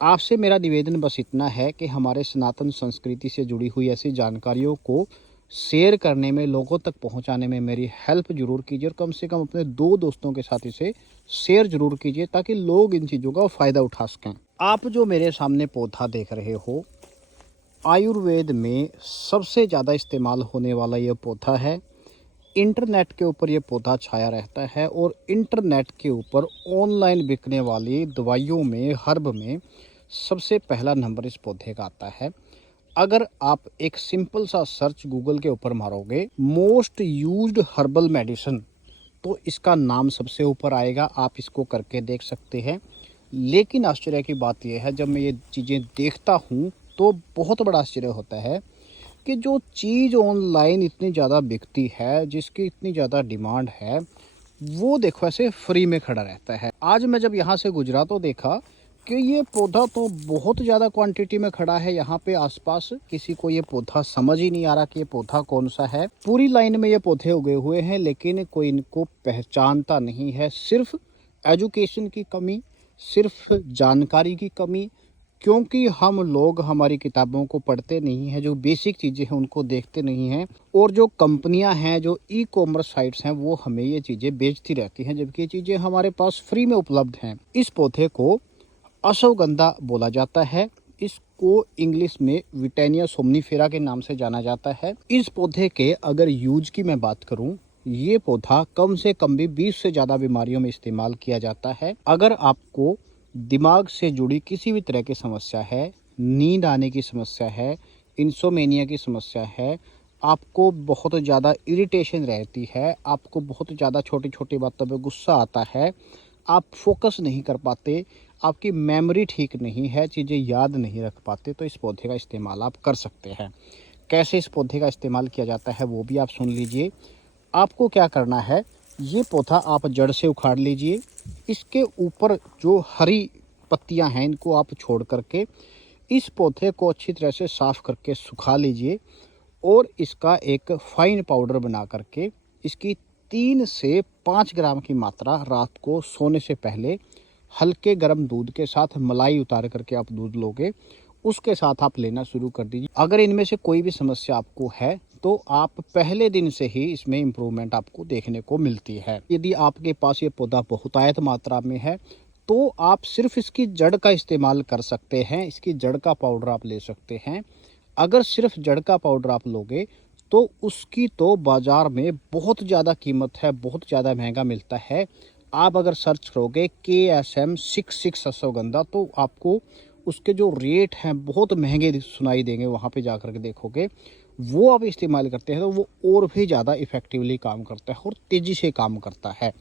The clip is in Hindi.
आपसे मेरा निवेदन बस इतना है कि हमारे सनातन संस्कृति से जुड़ी हुई ऐसी जानकारियों को शेयर करने में, लोगों तक पहुंचाने में मेरी हेल्प ज़रूर कीजिए और कम से कम अपने 2 दोस्तों के साथ इसे शेयर ज़रूर कीजिए ताकि लोग इन चीज़ों का फ़ायदा उठा सकें। आप जो मेरे सामने पौधा देख रहे हो, आयुर्वेद में सबसे ज़्यादा इस्तेमाल होने वाला ये पौधा है। इंटरनेट के ऊपर ये पौधा छाया रहता है और इंटरनेट के ऊपर ऑनलाइन बिकने वाली दवाइयों में, हर्ब में सबसे पहला नंबर इस पौधे का आता है। अगर आप एक सिंपल सा सर्च गूगल के ऊपर मारोगे, मोस्ट यूज्ड हर्बल मेडिसिन, तो इसका नाम सबसे ऊपर आएगा। आप इसको करके देख सकते हैं। लेकिन आश्चर्य की बात यह है, जब मैं ये चीज़ें देखता हूँ तो बहुत बड़ा आश्चर्य होता है कि जो चीज़ ऑनलाइन इतनी ज़्यादा बिकती है, जिसकी इतनी ज़्यादा डिमांड है, वो देखो ऐसे फ्री में खड़ा रहता है। आज मैं जब यहाँ से गुजरा तो देखा कि ये पौधा तो बहुत ज़्यादा क्वांटिटी में खड़ा है यहाँ पे आसपास। किसी को ये पौधा समझ ही नहीं आ रहा कि ये पौधा कौन सा है। पूरी लाइन में ये पौधे उगे हुए हैं लेकिन कोई इनको पहचानता नहीं है। सिर्फ एजुकेशन की कमी, सिर्फ जानकारी की कमी, क्योंकि हम लोग हमारी किताबों को पढ़ते नहीं हैं, जो बेसिक चीज़ें हैं उनको देखते नहीं हैं, और जो कंपनियां हैं, जो ई कॉमर्स साइट्स हैं, वो हमें ये चीज़ें बेचती रहती हैं जबकि ये चीज़ें हमारे पास फ्री में उपलब्ध हैं। इस पौधे को अश्वगंधा बोला जाता है। इसको इंग्लिश में विटेनिया सोमनीफेरा के नाम से जाना जाता है। इस पौधे के अगर यूज की मैं बात करूं, ये पौधा कम से कम भी 20 से ज़्यादा बीमारियों में इस्तेमाल किया जाता है। अगर आपको दिमाग से जुड़ी किसी भी तरह की समस्या है, नींद आने की समस्या है, इंसोमेनिया की समस्या है, आपको बहुत ज़्यादा इरिटेशन रहती है, आपको बहुत ज़्यादा छोटी छोटी बातों पे गुस्सा आता है, आप फोकस नहीं कर पाते, आपकी मेमोरी ठीक नहीं है, चीज़ें याद नहीं रख पाते, तो इस पौधे का इस्तेमाल आप कर सकते हैं। कैसे इस पौधे का इस्तेमाल किया जाता है वो भी आप सुन लीजिए। आपको क्या करना है, ये पौधा आप जड़ से उखाड़ लीजिए। इसके ऊपर जो हरी पत्तियां हैं इनको आप छोड़ करके इस पौधे को अच्छी तरह से साफ़ करके सुखा लीजिए और इसका एक फाइन पाउडर बना करके इसकी 3 से 5 ग्राम की मात्रा रात को सोने से पहले हल्के गर्म दूध के साथ, मलाई उतार करके आप दूध लोगे, उसके साथ आप लेना शुरू कर दीजिए। अगर इनमें से कोई भी समस्या आपको है तो आप पहले दिन से ही इसमें इम्प्रूवमेंट आपको देखने को मिलती है। यदि आपके पास ये पौधा बहुतायत मात्रा में है तो आप सिर्फ इसकी जड़ का इस्तेमाल कर सकते हैं। इसकी जड़ का पाउडर आप ले सकते हैं। अगर सिर्फ जड़ का पाउडर आप लोगे तो उसकी तो बाज़ार में बहुत ज़्यादा कीमत है, बहुत ज़्यादा महंगा मिलता है। आप अगर सर्च करोगे KSM66 अश्वगंधा तो आपको उसके जो रेट हैं बहुत महंगे सुनाई देंगे। वहाँ पे जा कर के देखोगे, वो आप इस्तेमाल करते हैं तो वो और भी ज़्यादा इफ़ेक्टिवली काम करता है और तेज़ी से काम करता है।